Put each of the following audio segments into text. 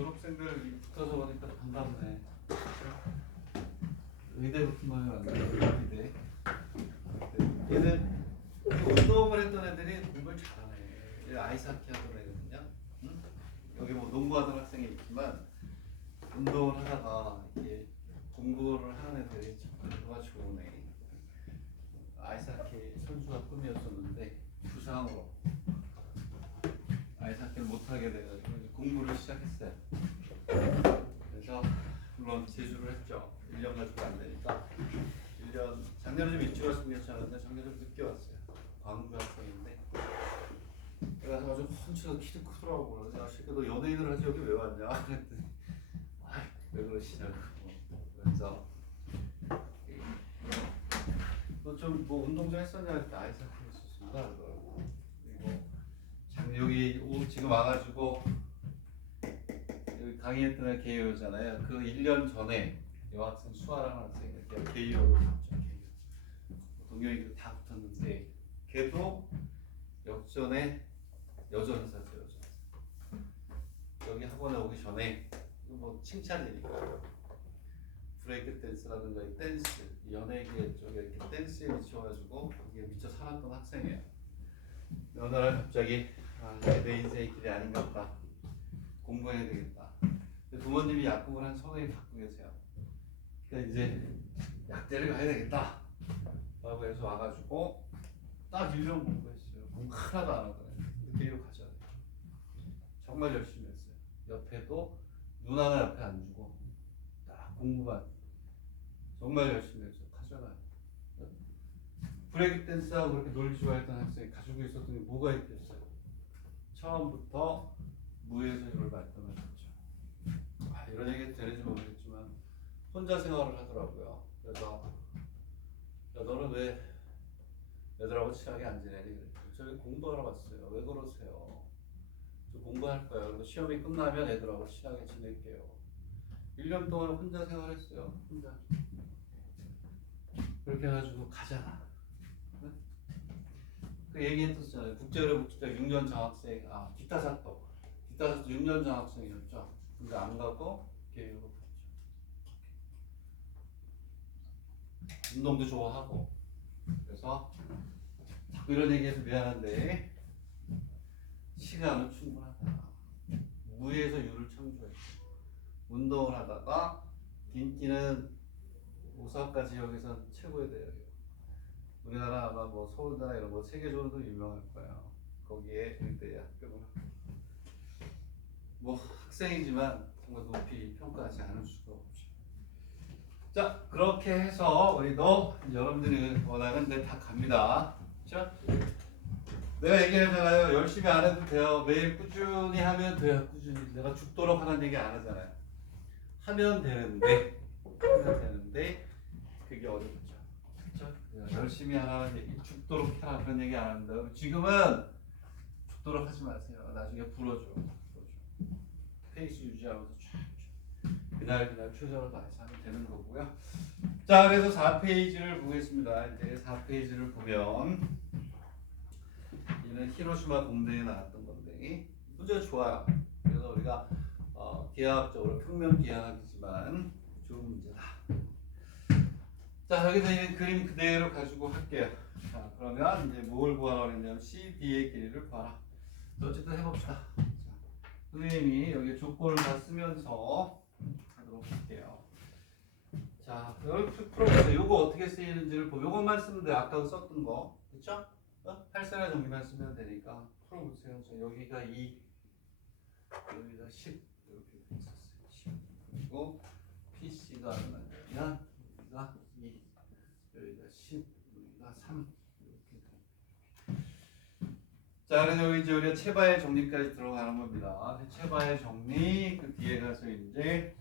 졸업생들 붙어서 보니까 반갑네. 의대 붙으면 안 돼. 의대. 얘는 운동을 했던 애들이 공부를 잘하네. 아이스하키 하던 애거든요. 응? 여기 뭐 농구하던 학생이 있지만 운동을 하다가 이게 공부를 하는 애들이 참 공부가 좋으네. 아이스하키 선수가 꿈이었었는데 부상으로 아이스하키를 못하게 돼가지고 이제 공부를 시작했어요. 그래서 물론 재수를 했죠. 1년 가지고 안 되니까 1년 작년에 좀 일찍 왔으면 괜찮은데 작년에 좀 늦게 왔어요. 광주 학생인데 그래서 아주 펀치가 키도 크더라고. 그래서 야, 너 연예인을 하지 여기 왜 왔냐? 그랬더니 왜 그러시냐고. 그래서 너 좀 뭐 운동 좀 했었냐? 그때 아이스하키 했었습니다. 그리고 여기 지금 와가지고 여기 강의했던 애 개요잖아요. 그 1년 전에 여학생 수아라는 학생이 개요를 봤죠. 동경이 다 붙었는데 걔도 역전에 여전사죠. 여기 학원에 오기 전에 뭐 칭찬이니까 브레이크 댄스라든가 댄스 연예계 쪽에 이렇게 댄스에 미쳐가지고 거기에 미쳐 살았던 학생이에요. 어느 날 갑자기 내 인생의 길이 아닌가 보다. 공부해야 되겠다. 부모님이 약국을 한 서너 개 갖고 계세요. 그러니까 이제 약대를 가야 되겠다 라고 해서 와가지고 딱 1년 공부했어요. 공부 하나도 안 하더라고요. 대로 가져야 돼요. 정말 열심히 했어요. 옆에도 눈 하나 옆에 안 주고 딱 공부만 정말 열심히 했어요. 가져놔요. 브레이크 댄스하고 그렇게 놀기 좋아했던 학생이 가지고 있었던 게 뭐가 있겠어요? 처음부터 무에서 유를 발전했죠. 이런 얘기 되는지 모르겠지만 혼자 생활을 하더라고요. 그래서 야, 너는 왜 애들하고 친하게 안 지내니? 저기 공부하러 왔어요. 왜 그러세요? 저 공부할 거예요. 그리고 시험이 끝나면 애들하고 친하게 지낼게요. 1년 동안 혼자 생활했어요. 혼자. 그렇게 해가지고 가잖아. 그 얘기했었잖아요. 국제어려복지자 6년 장학생, 기타 사또 6년 장학생이었죠. 근데 안 가고 교육을 갔죠. 운동도 좋아하고. 그래서 자꾸 이런 얘기해서 미안한데 시간은 충분하다. 무에서 유를 창조했죠. 운동을 하다가 인기는 오사카 지역에서 최고의 대학이에요. 우리나라 아마 뭐 서울대나 이런 거 세계적으로도 유명할 거예요. 거기에 의대에 합격을 하고 뭐 학생이지만 정말 높이 평가하지 않을 수가 없죠. 자, 그렇게 해서 우리도 여러분들이 원하는 데 다 갑니다. 그렇죠? 내가 얘기하잖아요. 열심히 안 해도 돼요. 매일 꾸준히 하면 돼요. 꾸준히. 내가 죽도록 하는 얘기 안 하잖아요. 하면 되는데 그게 어렵죠. 그렇죠? 열심히 하라는 얘기, 죽도록 해라 그런 얘기 안 합니다. 지금은 죽도록 하지 마세요. 나중에 불어줘. 페이스 유지하면서 그날 최선을 다해서 하면 되는 거고요. 자, 그래서 4페이지를 보겠습니다. 이제 4페이지를 보면 얘는 히로시마 공대에 나왔던 건데 문제 좋아요. 그래서 우리가 기하학적으로 평면 기하학이지만 좋은 문제다. 자, 여기서 이 그림 그대로 가지고 할게요. 자, 그러면 이제 뭘 구하라고 했냐면 CD의 길이를 구하라. 어쨌든 해봅시다. 자, 선생님이 여기 조건을 다 쓰면서 하도록 할게요. 자, 이렇게 풀어보세요. 요거 어떻게 쓰이는지를 보고 요것만 쓰면 돼요. 아까 썼던 거. 그쵸? 8세나 정리만 쓰면 되니까 풀어보세요. 자, 여기가 2, 여기가 10 이렇게 있었어요. 10. 그리고 PC가 얼마냐면 여기가 2, 여기가 10, 여기가 3 이렇게 됩니다. 자, 그래서 여기 이제 우리가 체바의 정리까지 들어가는 겁니다. 체바의 정리 그 뒤에 가서 이제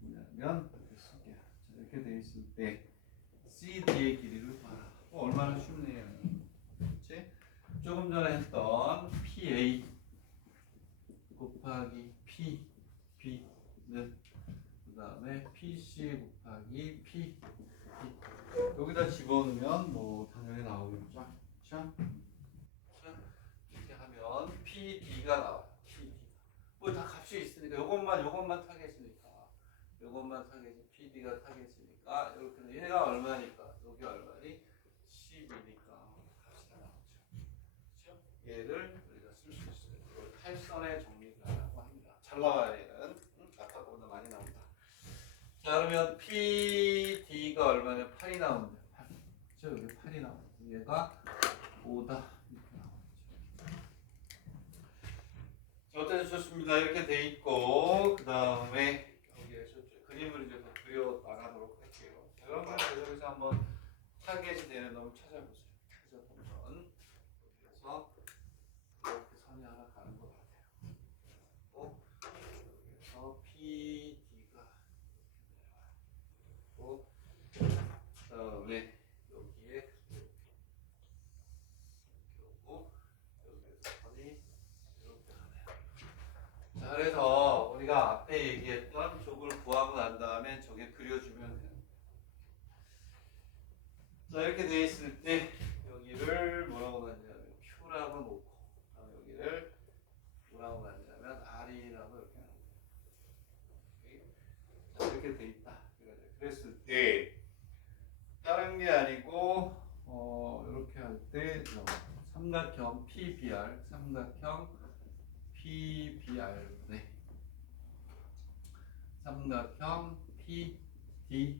뭐냐면 이렇게 돼 있을 때 CD의 길이를 봐라. 얼마나 쉽네요. 그렇지? 조금 전에 했던 PA 곱하기 PB는 그 다음에 PC 곱하기 P 여기다 집어넣으면 뭐 당연히 나오겠죠. 그렇죠? 이렇게 하면 PD가 나와요. PD. 뭐 다 값이 있으니까 요것만 타겟이니까 요것만 타겟이 PD가 타겟이니까 이렇게 얘가 얼마니까 여기 얼마니 12니까 값이 다 나오죠. 그렇죠? 얘를 우리가 쓸 수 있어요. 이걸 탈선의 정리라고 합니다. 잘 나와요 얘는. 아까보다 많이 나온다. 자 그러면 PD가 얼마냐 8이 나온대요. 8. 그렇죠? 여기 8이 나온다. 얘가 5다. 어때서 좋습니다. 이렇게 돼 있고 그 다음에 여기에 그림을 이제 더 그려 나가도록 할게요. 여러분 계속해서 한번 타겟이 되는 놈을 찾아보세요. 찾아보면 그래서 이렇게 선이 하나 가는 것 같아요. 그래서 PD가 이렇게 내려와요. 그다음에 여기에 이렇게 오고 여기에서 선이 자, 그래서 우리가 앞에 얘기했던 쪽을 구하고 난 다음에 저게 그려주면 돼요. 자, 이렇게 돼 있을 때 여기를 뭐라고 만드냐면 Q라고 놓고 여기를 뭐라고 만드냐면 R이라고 이렇게 놓고 자, 이렇게 돼 있다. 그랬을 때 다른 게 아니고 이렇게 할 때 삼각형 PBR 삼각형 PBR분의 삼각형 PDR입니다.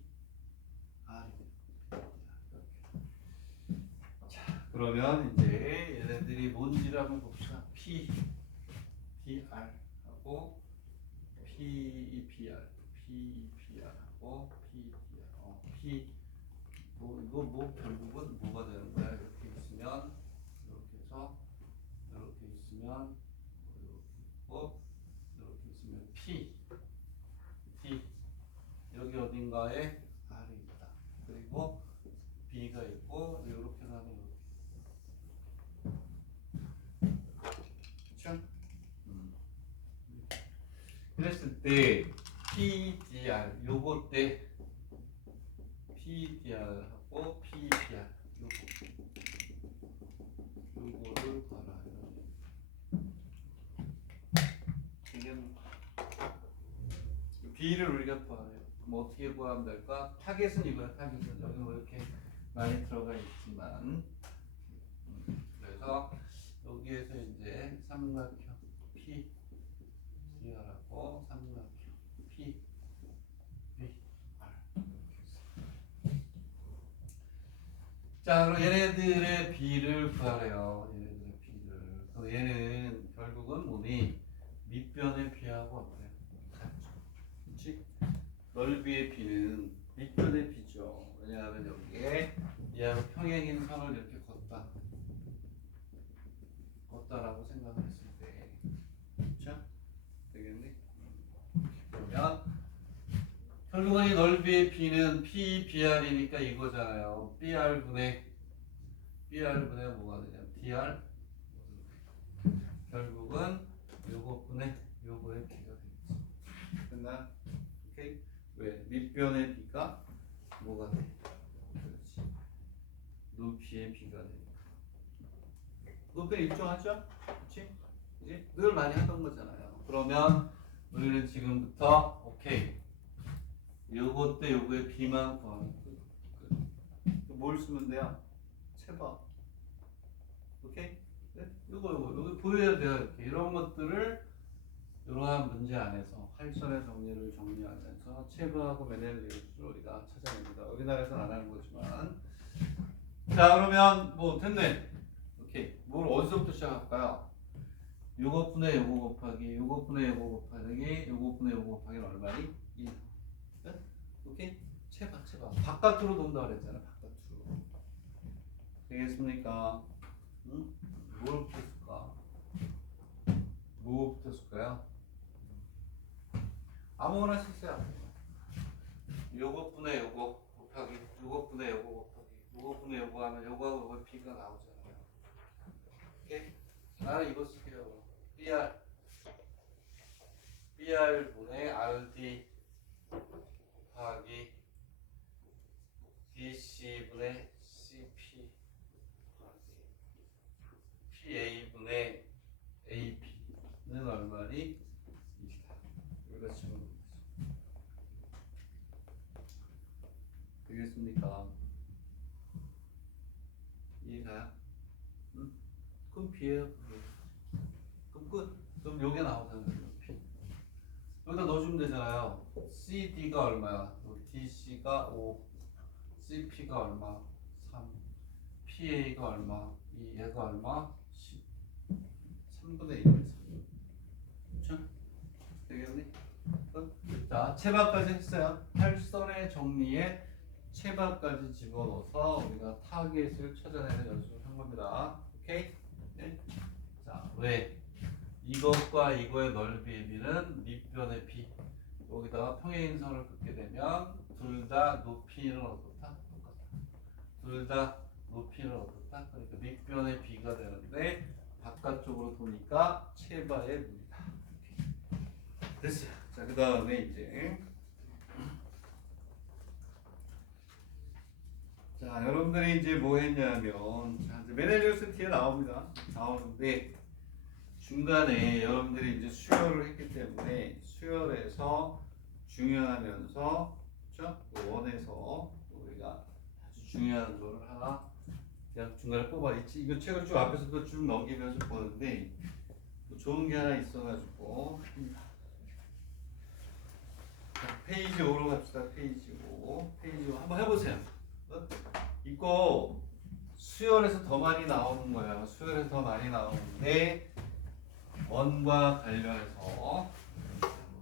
자, 그러면 이제 얘네들이 뭔지를 한번 봅시다. PDR하고 PBR하고 PDR. 이거 결국은 뭐가 되는 거야? 이렇게 있으면 이렇게 해서 이렇게 있으면 이렇게 있으면 D 여기 어딘가에 R이 있다. 그리고 B가 있고 이렇게 가면 그렇죠? 그랬을 때 PDR 요거 때 PDR하고 PBR 요거를 봐라. B를 우리가 구하래요. 그럼 어떻게 구하면 될까? 타겟은 이거야. 타겟은 여기 뭐 이렇게 많이 들어가 있지만 그래서 여기에서 이제 삼각형 PDR하고 삼각형 PBR 자 그럼 얘네들의 B를 구하래요. 얘네들의 B를. 그럼 얘는 결국은 뭐니? 밑변의 B하고 어때요? 그렇지? 넓이의 B는 밑변의 B죠. 왜냐하면 여기에 얘하고 평행인 선을 이렇게 걷다라고 생각을 했을 때 그렇죠? 되겠니? 그러면 결국은 이 넓이의 B는 PBR이니까 이거잖아요. BR분의 뭐가 되냐면 DR 결국은 요거분의 요거의 B가 되겠지. 됐나? 오케이? 왜? 밑변의 B가 뭐가 돼? 그렇지. 높이의 B가 되니까. 높이 일정하죠? 그렇지? 이제 늘 많이 하던 거잖아요. 그러면 우리는 지금부터 오케이. 요거 때 요거의 B만 구하면 뭘 쓰면 돼요? 채봐. 오케이? 네? 요거 보여야 돼요. 이렇게 이런 것들을 이러한 문제 안에서 활선의 정리를 정리하면서 체부하고 메넬리우스를 우리가 찾아냅니다. 우리나라에서는 안 하는 거지만 자 그러면 뭐 됐네. 오케이 뭘 어디서부터 시작할까요? 요거분의 요거 곱하기 요거분의 요거 곱하기 요거분의 요거 곱하기는 얼마니? 1. 네? 오케이? 체봐 바깥으로 돈다 그랬잖아. 바깥으로 되겠습니까? 응? 뭐부터 쓸까? 뭐부터 쓸까요? 아무거나 쓰세요. 요거분의 요거 곱하기 요거분의 요거 곱하기 요거분의 요거 하면 요거하고 요거 B가 나오잖아요. 오케이? 나는 이거 쓸게요. BR분의 RD 곱하기 DC분의 CP PA분의 AP는 얼마니? 여기다 집어넣으면 되죠. 되겠습니까? 이해가요? 응? 그럼 B예요. 그럼 끝. 그럼 요게 나오잖아요. P. 여기다 넣어주면 되잖아요. CD가 얼마야? DC가 5, CP가 얼마? 3, PA가 얼마? 얘가 얼마? 10. 3분의 1. 그렇죠? 되겠니? 자, 채바까지 했어요. 팔선의 정리에 채바까지 집어넣어서 우리가 타겟을 찾아내는 연습을 한 겁니다. 오케이? 네? 자, 왜? 이것과 이거의 넓이의 비는 밑변의 비. 여기다가 평행인선을 긋게 되면 둘 다 높이는 어떻다? 똑같다. 둘 다 높이는 어떻다? 그러니까 밑변의 비가 되는데 바깥쪽으로 도니까 채바의 무리다. 됐어요. 자, 그 다음에 이제 자, 여러분들이 이제 뭐 했냐면 자, 이제 메네저스 뒤에 나오는데 중간에 여러분들이 이제 수열을 했기 때문에 수열에서 중요하면서 그렇죠? 원에서 우리가 아주 중요한 거를 하나 그냥 중간에 뽑아있지. 이거 책을 쭉 앞에서도 쭉 넘기면서 보는데 뭐 좋은 게 하나 있어가지고 자, 페이지 5로 갑시다. 페이지 5 한번 해보세요. 이거 수열에서 더 많이 나오는 거예요. 수열에서 더 많이 나오는데 원과 관련해서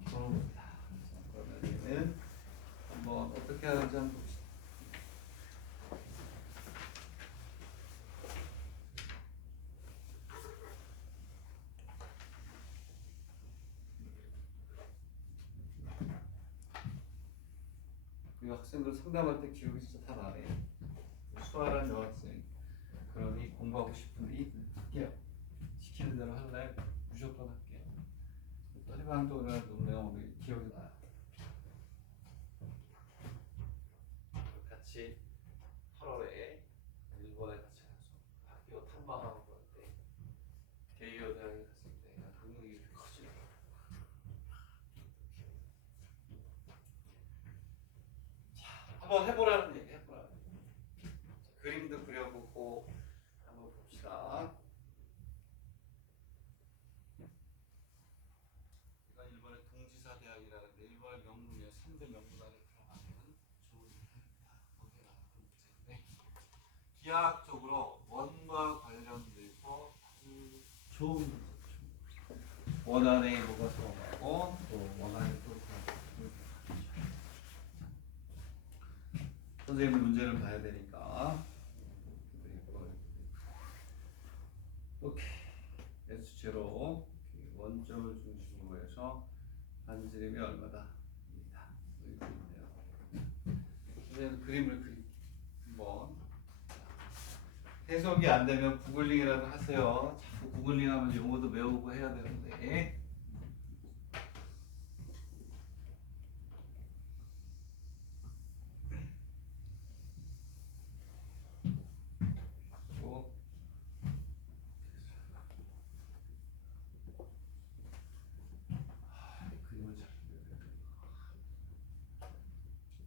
풀어봅니다. 그러면 얘는 한번 어떻게 하는지 한번 봅시다. 우리 학생들 상담할 때 기억이 진짜 다 나네. 수아란 여학생. 그러니 공부하고 싶으니 할게요. 시키는 대로 할래? 무조건 할게요. 또 해방도나 논명 우리 기억이 나요. 같이 8월에 일본에 같이 가서 학교 탐방하고 그럴 때 게이오 대학에 갔을 때 능력이 이렇게 커지더라고요. 자, 한번 해보라는 얘기 해보라는 얘기. 자, 그림도 그려보고 한번 봅시다. 이건 일본의 동지사 대학이라는데 일본의 명문이에요. 3대 명문 안에 들어가는 좋은 대학입니다. 거기에 나오는 문제인데 기하학적으로 원과 관련돼서 아주 좋은 문제죠. 원 안에 뭐가 들어가고 또 원 안에 또 들어가고 선생님은 문제를 봐야 되니까 오케이 S0 원점을 중심으로 해서 반지름이 얼마다? 입니다. 여기 있네요. 선생님 그림을 한번 해석이 안 되면 구글링이라도 하세요. 자꾸 구글링하면 용어도 외우고 해야 되는데. 또 그림을 잘 그려야 돼.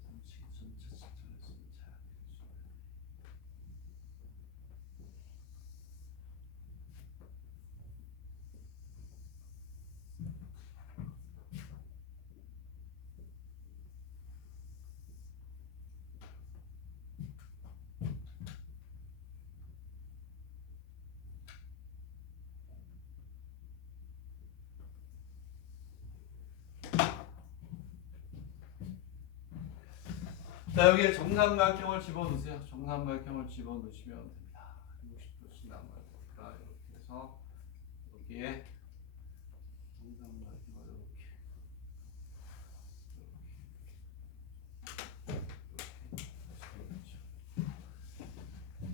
전체 측정했으면 잘 안 되겠어. 자, 여기에 정삼각형을 집어넣으세요. 정삼각형을 집어넣으시면 됩니다. 60도씩 남아야 되니까 이렇게 해서 여기에 정삼각형을 이렇게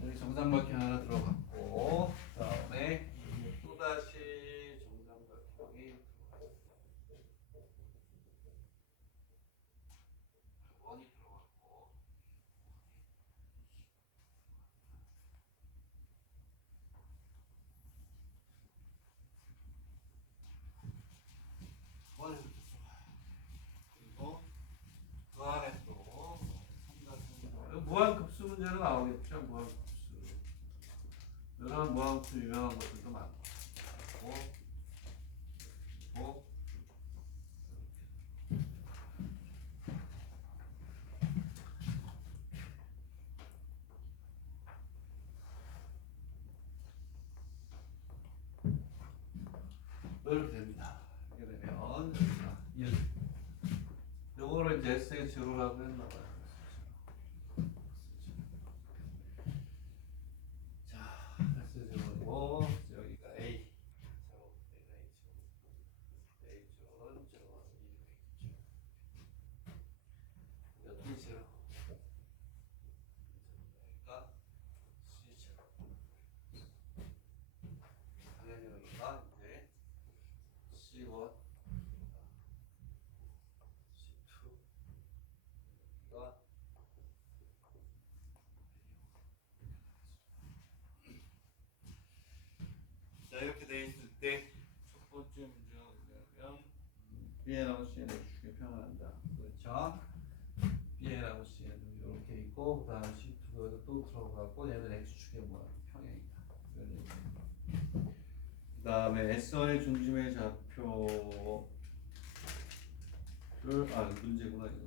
여기 정삼각형 하나 들어갔고 그다음에 또 다시 정삼각형이 원이 들어갔고 원이 이렇게 들어가요. 그만큼 유명한 것들도 많고. 그리고 이렇게 됩니다. 이렇게 되면 요거를 이제 S의 제로라고 했나봐요. 자, S의 제로고 여기가 A 제로, A 제로는 제로가 2 되겠죠. B 제로, 여기가 C 제로. 당연히 여기가 이제 C1, C2, 여기가 자, 이렇게 돼 있을 때 첫 번째 문제가 뭐냐면 B하고 C는 X축에 평행한다. 그렇죠? B하고 C는 이렇게 있고 그 다음에 C2가 여기다 또 들어가고 얘는 X축에 뭐야? 평행이다. 그 다음에 S1의 중심의 좌표를 문제구나 이거.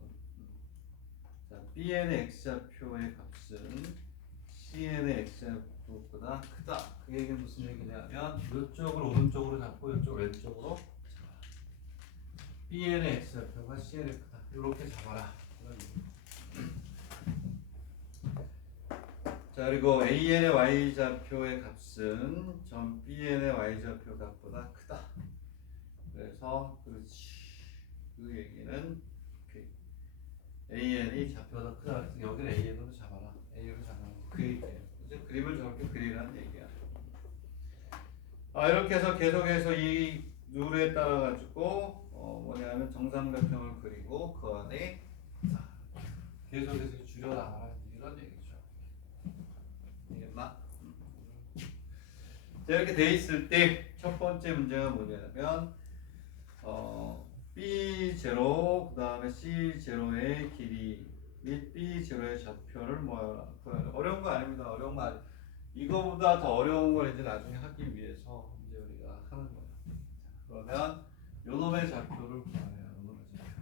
자, Bn의 X좌표의 값은 Cn의 X좌표보다 크다. 그 얘기는 무슨 얘기냐면 이쪽을 오른쪽으로 잡고 이쪽을 왼쪽으로 잡아. Bn의 X좌표가 Cn의 크다. 이렇게 잡아라. 자, 그리고 AN의 Y좌표의 값은 전 BN의 Y좌표 값보다 크다. 그래서 그렇지. 그 얘기는 AN이 좌표가 더 크다. 그래서 여기를 AN으로 잡아라. A로 잡아라. 그 얘기예요. 이제 그림을 저렇게 그리라는 얘기야. 이렇게 해서 계속해서 이 룰에 따라 가지고 뭐냐면 정삼각형을 그리고 그 안에 계속해서 줄여 나가라 이런 얘기죠. 이해했나? 자, 이렇게 돼 있을 때 첫 번째 문제가 뭐냐면 B0 그 다음에 C0의 길이 및 B0의 좌표를 모아라. 어려운 거 아닙니다. 어려운 거 아니. 이거보다 더 어려운 걸 이제 나중에 하기 위해서 이제 우리가 하는 거예요. 그러면 요놈의 좌표를 구하래요. 요놈의 좌표.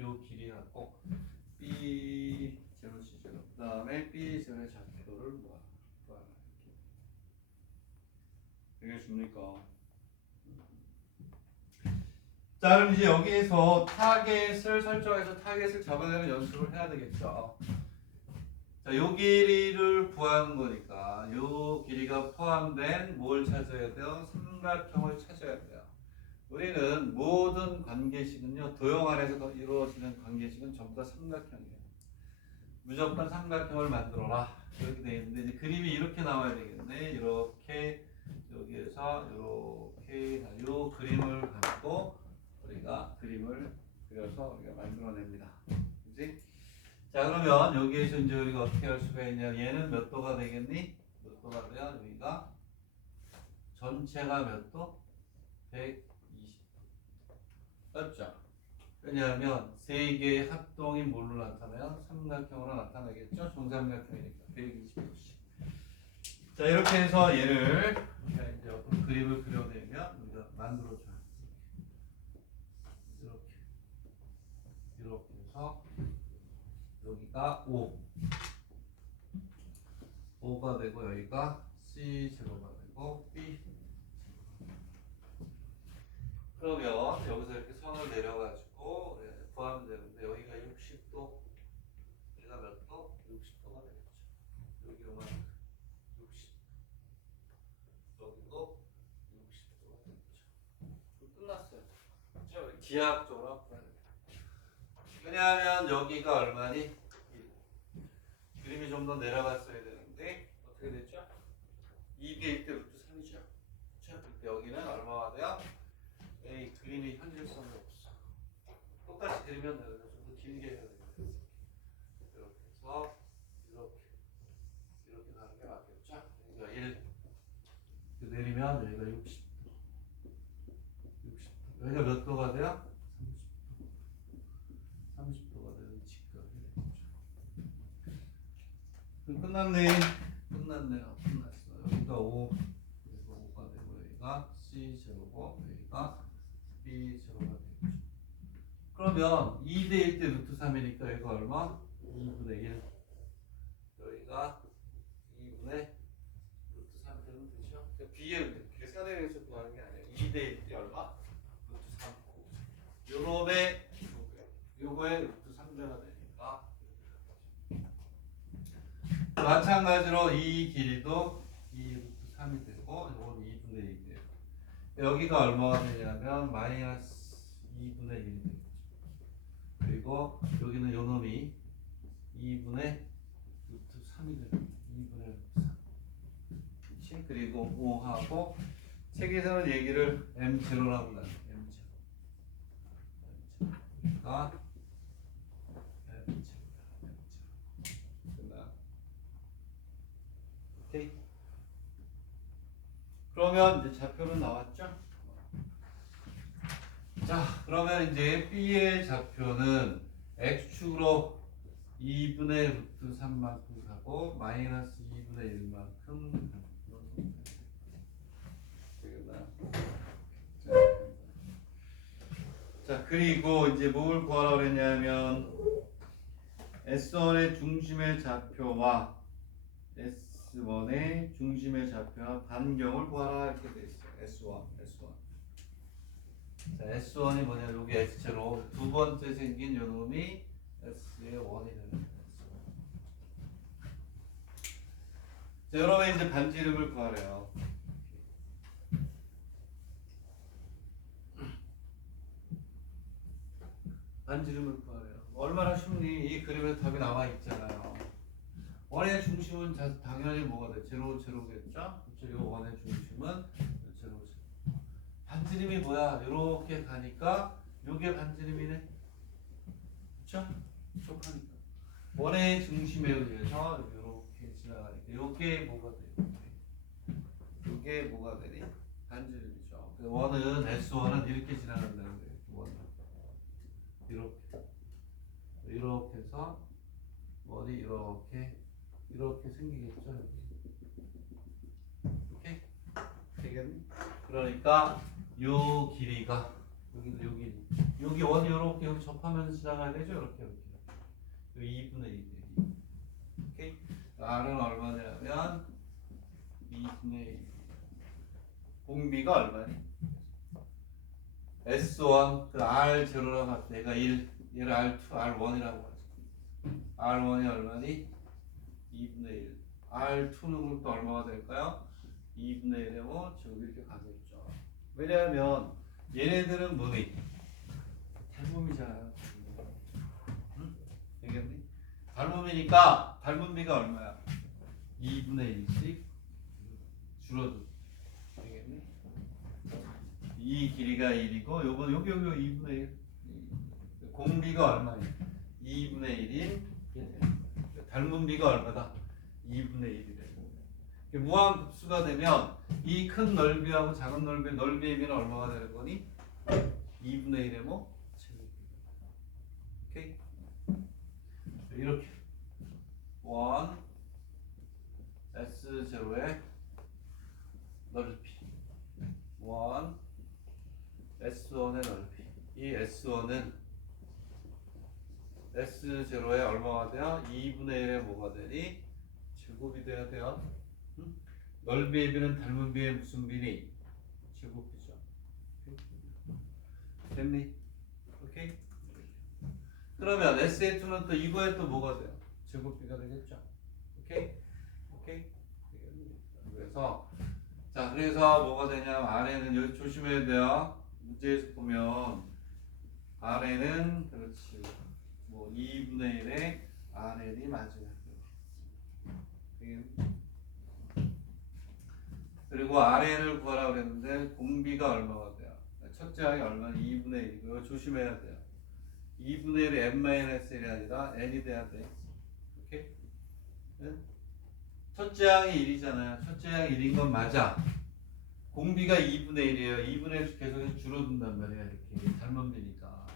요 길이 갖고 B0, C0 그 다음에 B0의 좌표를 모아라. 이게 줍니까? 자, 그럼 이제 여기에서 타겟을 설정해서 타겟을 잡아내는 연습을 해야 되겠죠. 자, 요 길이를 구하는 거니까 요 길이가 포함된 뭘 찾아야 돼요? 삼각형을 찾아야 돼요. 우리는 모든 관계식은요, 도형 안에서 이루어지는 관계식은 전부 다 삼각형이에요. 무조건 삼각형을 만들어라. 이렇게 되어 있는데 이제 그림이 이렇게 나와야 되겠네. 이렇게 여기에서 이렇게 요 그림을 갖고 우리가 그림을 그려서 우리가 만들어냅니다. 그렇지? 자, 그러면 여기에서 이제 우리가 어떻게 할 수가 있냐? 얘는 몇 도가 되겠니? 몇 도가 돼야 여기가 전체가 몇 도? 120도. 맞죠? 왜냐하면 세 개의 합동이 뭘로 나타나요? 삼각형으로 나타나겠죠? 정삼각형이니까 120도씩. 자, 이렇게 해서 얘를 우리가 이제 어떤 그림을 그려내면 우리가 만들어줘요. 이렇게 해서 여기가 5가 되고 여기가 C0가 되고 B. 그러면 여기서 이렇게 선을 내려가지고 구하면 되는데 여기가 60도, 여기가 몇 도? 60도가 되겠죠. 여기 요만큼 60, 여기도 60도가 되겠죠. 끝났어요. 기하학적으로 풀어야 돼요. 왜냐하면 여기가 얼마니? 1. 그림이 좀 더 내려갔어야 되는데 어떻게 됐죠? 2개 1대 루트 3이죠. 여기는 얼마가 돼요? 이 그림이 현실성이 없어. 똑같이 그리면 되는데 좀 더 길게 해야 되는데 이렇게 해서 이렇게 가는 게 맞겠죠? 여기가 1 내리면 여기가 60도. 여기가 몇 도가 돼요? 30도가 되는 직각이 되겠죠. 끝났네. 끝났네요. 끝났어요. B 제로가 되겠죠. 그러면 2대 1 대 루트 3이니까 이거 얼마? 2분의 1. 여기가 2분의 루트 3 되면 되죠. 그러니까 B의 계산에 의해서 구하는 게 아니에요. 2대 1 대 얼마? 루트 3. 요놈의 요거의 루트 3제가 되니까 마찬가지로 이 길이도 2 루트 3이 되고 이건 2분의 1이 돼요. 여기가 얼마가 되냐면 마이너스 2분의 1이 되겠죠. 그리고 여기는 요놈이 2분의 루트 3이 되죠. 2분의 루트 3. 그리고 5하고 책에서는 얘기를 M0라고 나요. M0. 그러니까 오케이. 그러면 이제 좌표는 나왔죠? 자, 그러면 이제 B의 좌표는 X축으로 2분의 루트 3만큼 가고 마이너스 2분의 1만큼 되겠나? 자, 그리고 이제 뭘 구하라고 그랬냐면 S1의 중심의 좌표와 S1의 중심의 좌표와 반경을 구하라 이렇게 돼 있어요. S1. 자, S1이 뭐냐? 여기 S0 두 번째 생긴 요놈이 S의 1이 되는 거예요. 자, 여러분 이제 반지름을 구하래요. 반지름을 구하래요. 얼마나 쉽니? 이 그림에 답이 나와 있잖아요. 원의 중심은 당연히 뭐가 돼? 제로겠죠? 그렇죠? 이 원의 중심은 제로. 반지름이 뭐야? 이렇게 가니까 이게 반지름이네. 그렇죠? 좁하니까. 원의 중심에 의해서 이렇게 지나가니까 이게 뭐가 돼요? 이게 뭐가 되니? 반지름이죠. 원은 S1은 이렇게 지나간다는 거예요. 원은 이렇게 해서 원이 이렇게 생기겠죠. 오케이? 되겠니? 그러니까 요 길이가 여기도 요 길이 여기 원이 이렇게 여기 접하면서 지나가야 되죠. 이렇게 요 2분의 1. 오케이? R은 얼마냐면 2분의 1. 공비가 얼마니? S1 그 R0라고 할 때 얘가 1 얘를 R2 R1이라고 하죠. R1이 얼마니? 2분의 1. R2는 또 얼마가 될까요? 2분의 1에 뭐 저기 이렇게 가겠죠. 왜냐하면 얘네들은 뭐니? 닮음이잖아요. 응? 되겠니? 닮음이니까 닮음비가 얼마야? 2분의 1씩 줄어들. 되겠니? 이 길이가 1이고 요거 여기 2분의 1. 공비가 얼마니? 2분의 1인 닮음비가 얼마다? 2분의 1이 되고 무한급수가 되면 이 큰 넓이하고 작은 넓이의 비는 얼마가 되는 거니? 2분의 1의 뭐? 오케이? 이렇게 1 S0의 넓이 1 S1의 넓이 이 S1은 S0에 얼마가 돼요? 2분의 1에 뭐가 되니? 제곱이 돼야 돼요. 응? 넓이의 비는 닮은 비의 무슨 비니? 제곱이죠. 됐니? 오케이? 그러면 SA2는 또 이거에 또 뭐가 돼요? 제곱비가 되겠죠. 오케이? 그래서 뭐가 되냐면 아래는 여기 조심해야 돼요. 문제에서 보면 아래는 그렇지. 뭐 2분의 1에 RN이 맞아요. 그리고 RN을 구하라고 그랬는데 공비가 얼마가 돼요? 첫째 항이 얼마나 2분의 1이고 조심해야 돼요. 2분의 1이 n-1이 아니라 n이 돼야 돼. 오케이? 네? 첫째 항이 1이잖아요. 첫째 항이 1인 건 맞아. 공비가 2분의 1이에요. 2분의 1씩 계속해서 줄어든단 말이야. 이렇게 닮은비니까.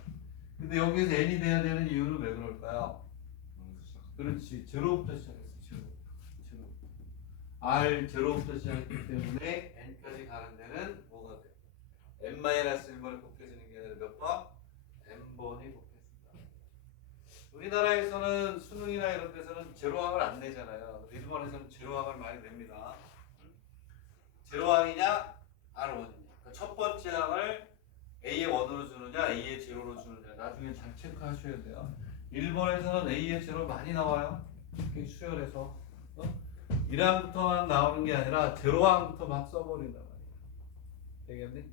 근데 여기서 n이 돼야 되는 이유는 왜 그럴까요? 그렇지. 제로부터 시작했어. 제로부터. R 제로부터 시작했기 때문에 n까지 가는 데는 뭐가 돼? n-1번에 곱해지는 게 우리나라에서는 수능이나 이런 데서는 제로항을 안 내잖아요. 일본에서는 제로항을 많이 냅니다. 제로항이냐 R1이냐. 그러니까 첫 번째 항을 A의 1으로 주느냐 A의 제로로 주느냐 나중에 잘 체크하셔야 돼요. 일본에서는 A의 제로 많이 나와요. 특히 수열에서 1항부터만 나오는 게 아니라 제로항부터 막 써버린단 말이에요. 되겠니?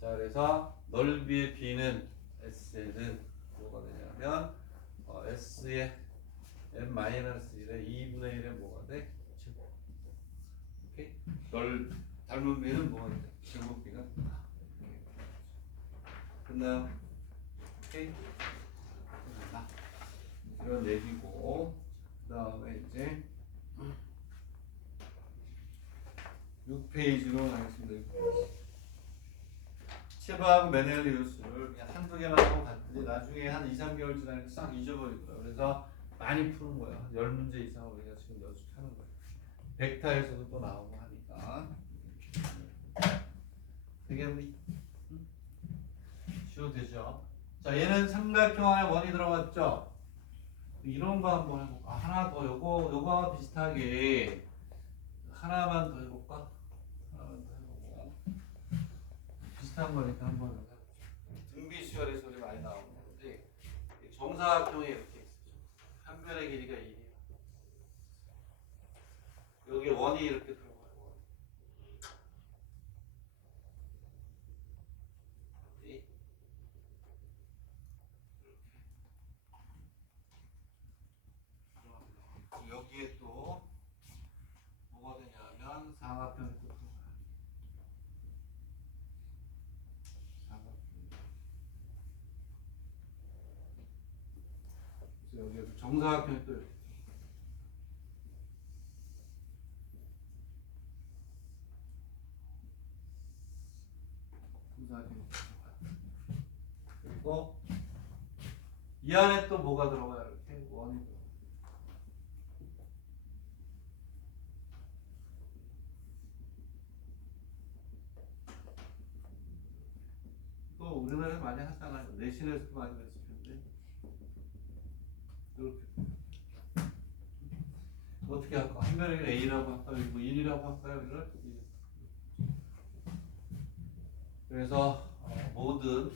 자, 그래서 넓이의 B는 S에는 뭐가 되냐면 S의 n-1의 2분의 1에 뭐가 돼? 제곱. 오케이? 닮은 B는 뭐가 돼? 제곱 B가 끝나요? 오케이? 이런 얘기고 그 다음에 이제 6페이지로 가겠습니다. 6페이지. 체방 메넬리우스를 그냥 한두 개만 하고 갔더니 나중에 한 2, 3개월 지나니까 싹 잊어버리더라고요. 그래서 많이 푸는 거예요. 10문제 이상을 우리가 지금 연습하는 거예요. 벡터에서도 또 나오고 하니까. 되겠니? 쉬워도 되죠? 자, 얘는 삼각형 안에 원이 들어갔죠? 이런 거 한번 해볼까? 하나 더, 요거와 비슷하게 하나만 더 해볼까? 하나만 더 해보고. 비슷한 거니까 한번 해보자. 등비수열의 소리 많이 나오는 건데, 정사각형이 이렇게 있어요. 한 변의 길이가 1이에요. 여기 원이 이렇게 들어가요. 여기에 또 뭐가 되냐면 삼각형이 또 들어가요. 삼각형. 그래서 여기에도 정사각형이 또 이렇게. 정사각형이 들어가요. 그리고 이 안에 또 뭐가 들어가요? 이렇게 원이 들어가요. 또 우리나라에서 많이 하잖아요. 내신에서도 많이 했을 텐데. 이렇게 어떻게 할까? 한 변의 길이 A라고 할까요? 뭐 1이라고 할까요? 이걸? 그래서 모든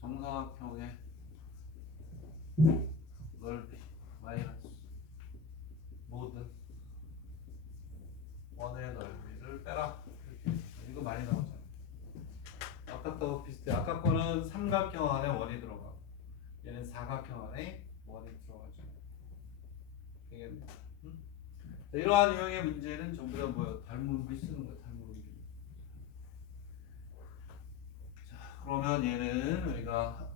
정사각형의 넓이 마이너스 모든 원의 넓이를 빼라. 이렇게 이거 많이 나오잖아요. 아까 거하고 비슷해. 아까 거는 삼각형 안에 원이 들어가고 얘는 사각형 안에 원이 들어가죠. 되겠네. 응? 이러한 유형의 문제는 전부 다 뭐예요? 닮은비 쓰는 거예요. 닮은비. 자, 그러면 얘는 우리가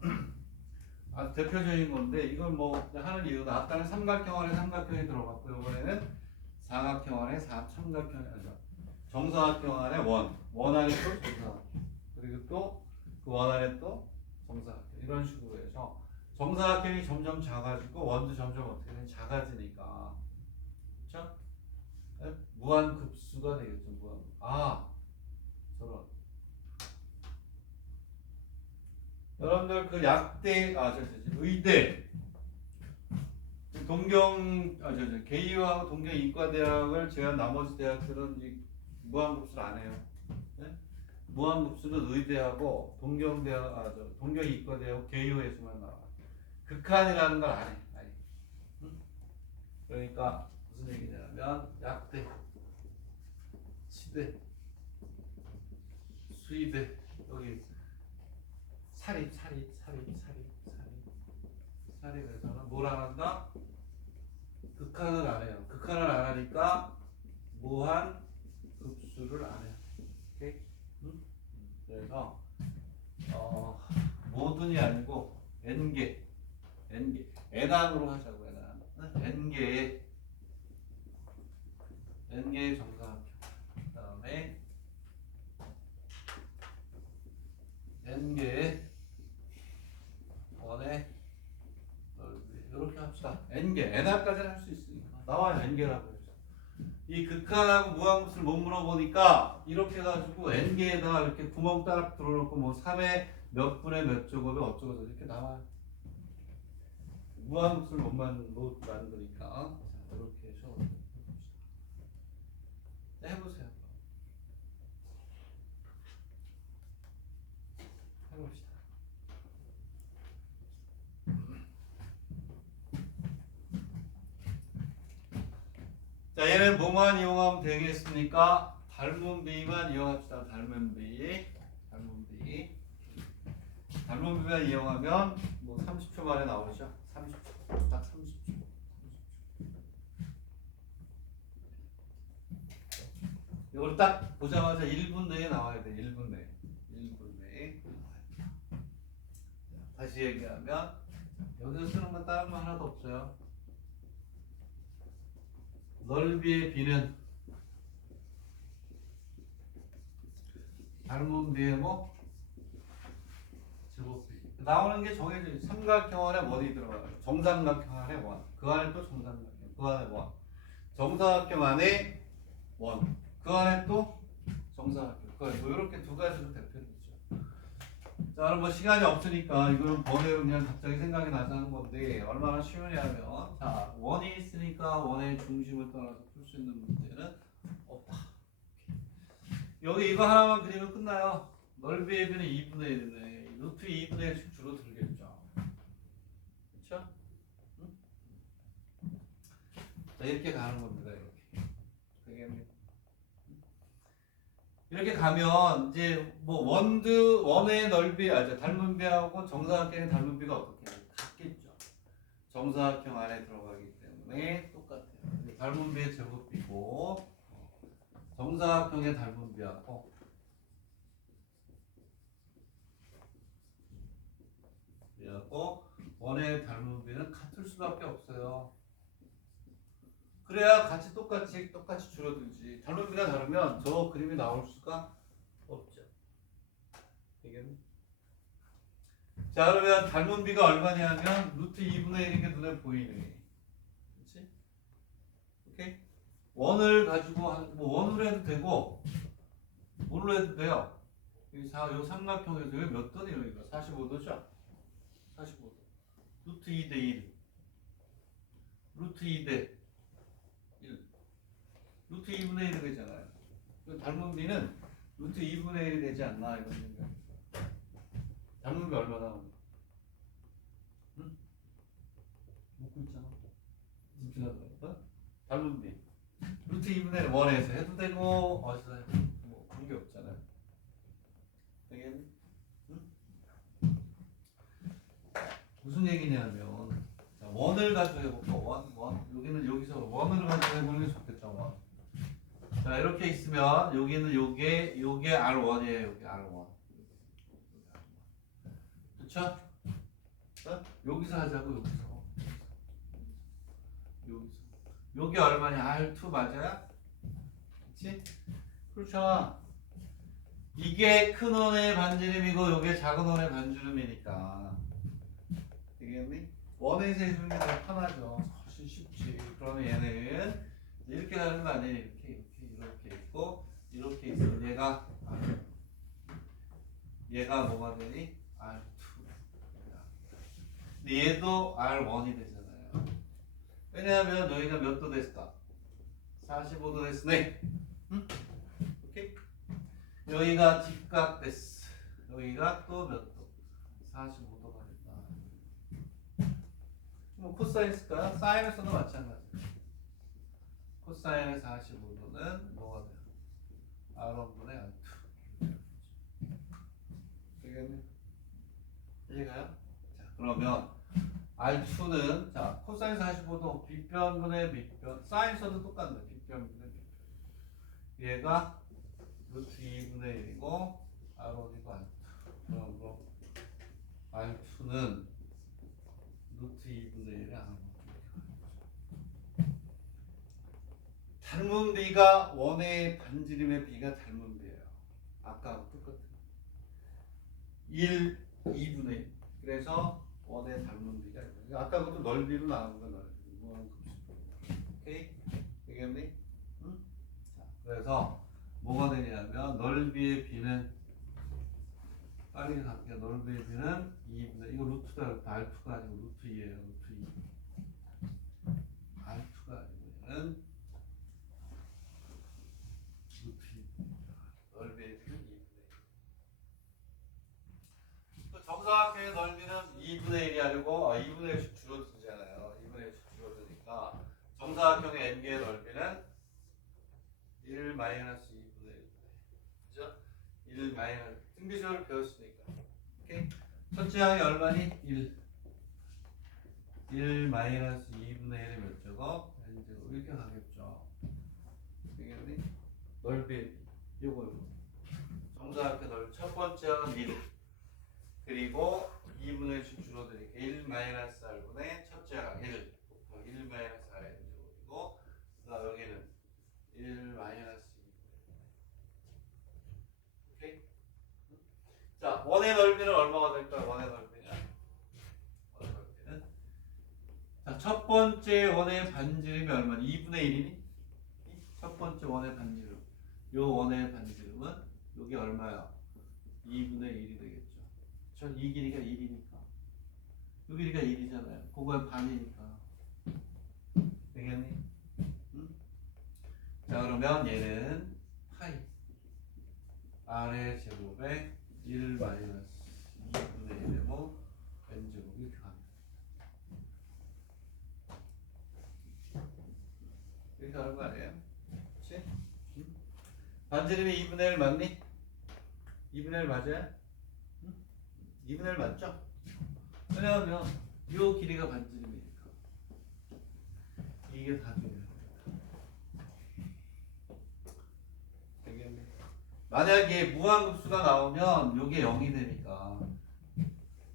아주 대표적인 건데 이건 뭐 하는 이유가 아까는 삼각형 안에 삼각형이 들어갔고 이번에는 사각형 안에 삼각형이 아니죠. 정사각형 안에 원 안에 또 정사각형 그리고 또 그 원 안에 또 정사각형 이런 식으로 해서 정사각형이 점점 작아지고 원도 점점 어떻게 되면 작아지니까 그렇죠? 무한급수가 되겠죠. 저런 여러분들 그 약대 의대 동경 개이와 동경 이과대학을 제한 나머지 대학들은 이 무한급수를 안 해요. 네? 무한급수는 의대하고 동경대학 동경 이과대하고 개이에서만 나와. 극한이라는 걸 안 해. 아니. 응? 그러니까 무슨 얘기냐면 약대, 치대, 수의대 여기 사립에서는 뭘 안 한다? 극한을 안 해요. 극한을 안 하니까 무한 급수를 안 해요. 오케이? 응? 그래서 모든이 아니고 n개 n항으로 하자고 n개의 정사각형 그다음에 n개의 원의 넓이 이렇게 합시다. n개 n항까지는 할 수 있으니까 나와요. n개라고 해서 이 극한하고 무한급수를 못 물어보니까 이렇게 해가지고 n개에다가 이렇게 구멍 따라 들어놓고 뭐 3의 몇 분의 몇 제곱에 어쩌고 저쩌고 이렇게 나와요. 무한급수를 못 만드니까. 자, 이렇게 해서 해보세요. 해봅시다. 자, 얘는 뭐만 이용하면 되겠습니까? 닮은 비만 이용합시다. 닮은 비. 닮은 비만 이용하면 뭐 30초 만에 나오죠. 30초. 딱 30초. 이걸 딱 보자마자 1분 내에 나와야 돼. 1분 내에. 1분 내에. 다시 얘기하면 여기서 쓰는 건 다른 거 하나도 없어요. 넓이의 비는 닮은 비의 뭐? 제곱비. 나오는 게 정해져 있어요. 삼각형 안에 원이 들어가요. 정삼각형 안에 원. 그 안에 또 정삼각형. 그 안에 원. 정사각형 안에 원. 그 안에 또 정사각형. 뭐 이렇게 두 가지로 대표되죠. 자, 그럼 뭐 시간이 없으니까 이거는 번외로 그냥 갑자기 생각이 나서 하는 건데 얼마나 쉬우냐면, 자, 원이 있으니까 원의 중심을 떠나서 풀 수 있는 문제는 없다. 여기 이거 하나만 그리면 끝나요. 넓이의 비는 2분의 1이네. 루트 2분의 1씩 줄어들겠죠. 그렇죠? 응? 자, 이렇게 가는 겁니다. 이렇게. 이렇게 가면 이제 뭐 원의 넓이, 닮은 비하고 정사각형의 닮은 비가 어떻게 해요? 같겠죠. 정사각형 안에 들어가기 때문에 똑같아요. 닮은 비의 제곱비고 정사각형의 닮은 비하고 원의 닮은 비는 같을 수밖에 없어요. 그래야 같이 똑같이 줄어들지. 닮은 비가 다르면 저 그림이 나올 수가 없죠. 되겠네. 자, 그러면 닮은 비가 얼마냐면 루트 2분의 1인 게 눈에 보이네. 그렇지? 오케이? 원을 가지고 뭐 원으로 해도 되고 뭘로 해도 돼요. 요 삼각형에서 여기 몇 도니 여기가 45도죠? 45도. 루트 2대 1. 루트 2대 1. 루트 2분의 1이 되잖아요. 닮은 비는 루트 2분의 1이 되지 않나 이런 생각. 닮은 비 얼마 나오는? 응? 묻고 있잖아. 집중하다. 닮은 비. 루트 2분의 1 원에서 해도 되고 어디서 해도 뭐 관계 없잖아요. 되겠니? 응? 무슨 얘기냐면, 자, 원을 가지고 해볼까? 원. 여기는 여기서 원을 가지고 해보는 게 좋겠다. 원. 자, 이렇게 있으면 여기는 요게 R1이에요. 요게 R1. 그쵸? 여기서 하자고. 여기서. 요게 얼마냐? R2 맞아요? 그치? 그렇죠. 이게 큰 원의 반지름이고 요게 작은 원의 반지름이니까 되겠니? 원에서 해주는 게 더 편하죠. 훨씬 쉽지. 그러면 얘는 이렇게 가는 거 아니에요? 이렇게 있고 이렇게 있으면 얘가 뭐가 되니? R2. 근데 얘도 R1이 되잖아요. 왜냐하면 여기가 몇 도 됐을까? 45도 됐으네. 응? 오케이? 여기가 직각 됐어. 여기가 또 몇 도? 45도가 됐다. 뭐 코사인일까요? 사인에서도 마찬가지. 코사인의 45도는 뭐가 돼요? R1분의 R2. 되겠네? 이해가요? 자, 그러면 R2는, 자, 코사인 45도 빗변분의 빗변, 사인서도 똑같네. 빗변분의 빗변. 얘가 루트 2분의 1이고 R1이고 R2. 그럼 R2는 루트 2분의 1에 R1. 닮은 비가 원의 반지름의 비가 닮은 비예요. 아까하고 똑같은 1, 2분의 1. 그래서 원의 닮은 비가 있어요. 아까 그것도 넓이로 나온 거 넓이. 오케이? 되겠니? 응? 그래서 뭐가 되냐면 넓이의 b는 빨리 갈게요. 넓이의 b는 2분의 이거 루트다. R2가 아니고 루트 2예요. 루트 2. R2가 아니고는 루트 2. 넓이의 b는 2분의 1. 정사각형의 넓이는 2분의 1이 아니고 2분의 1씩 줄어들잖아요. 2분의 1씩 줄어드니까 정사각형의 n개의 넓이는 1 마이너스 2분의 1. 그죠? 1 마이너스 등비수열을 배웠으니까. 오케이? 첫째 항이 얼마니? 1 마이너스 2분의 1이 몇 제곱? n제곱. 이렇게 가겠죠. 되겠니? 넓이 요거 정사각형 넓이 첫 번째 항은 1 그리고 2분의 1씩 줄어드니까 1 마이너스 r분의 첫째 항 1 곱하기 1 마이너스 r n제곱이고 그다음 여기는 1 마이너스 2분의 1. 오케이? 자, 원의 넓이는 얼마가 될까요? 원의 넓이는 자, 첫 번째 원의 반지름이 얼마니? 2분의 1이니? 첫 번째 원의 반지름. 요 원의 반지름은 여기 얼마야? 2분의 1이 되겠죠. 이 길이가 1이니까. 요 길이가 1이잖아요. 그거의 반이니까. 되겠니? 응? 자, 그러면 얘는 파이 r의 제곱에 1 마이너스 2분의 1이고 n제곱 이렇게 갑니다. 이렇게 하는 거 아니에요? 그치? 응? 반지름이 2분의 1 맞니? 2분의 1 맞아요? 응? 2분의 1 맞죠? 왜냐하면 이 길이가 반지름이니까 이게 답이에요. 되겠네. 만약에 무한급수가 나오면 이게 0이 되니까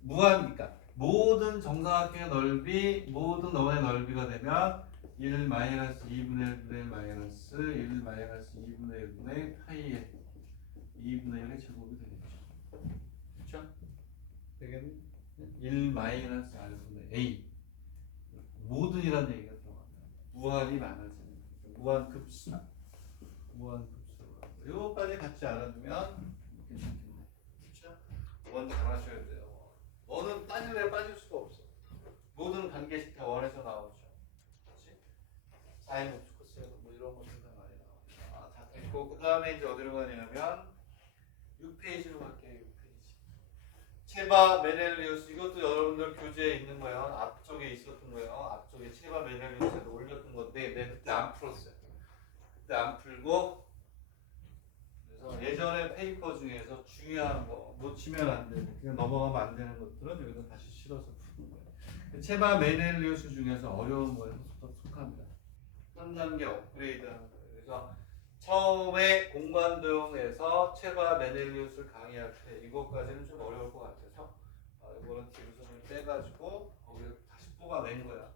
그러니까 모든 정사각형의 넓이 모든 원의 넓이가 되면 1 마이너스 2분의 1분의 1 마이너스 1 마이너스 2분의 1분의 파이의 2분의 1의 제곱이 되겠죠. 그렇죠? 되겠니? 1 마이너스 r분의 a 모든이라는 얘기가 들어갑니다. 무한이 많아지는 무한급수 이거까지 같이 알아두면 괜찮겠네. 그렇죠? 원도 알아셔야 돼요. 원은 빠질래 빠질 수가 없어. 모든 관계식 다 원에서 나오죠. 그렇지? 사인 우측 코스 뭐 이런 거 상당 많이 나와요. 다 됐고 그 다음에 이제 어디로 가냐면 6페이지로 갈게요. 6페이지. 체바 메넬리우스 이것도 여러분들 교재에 있는 거예요. 앞쪽에 있었던 거예요. 앞쪽에 체바 메넬리우스에도 올렸던 건데 내가 그때 안 풀었어요. 그때 안 풀고 그래서 예전에 페이퍼 중에서 중요한 거 놓치면 안 되는 그냥 넘어가면 안 되는 것들은 여기서 다시 실어서 푸는 거예요. 체바 메넬리우스 중에서 어려운 거에 속합니다. 3단계 업그레이드 하는 거예요. 그래서 처음에 공관도용에서 체바 메넬리우스를 강의할 때 이것까지는 좀 어려울 것 같아서 이거는 뒤로 좀 빼가지고 거기서 다시 뽑아낸 거야.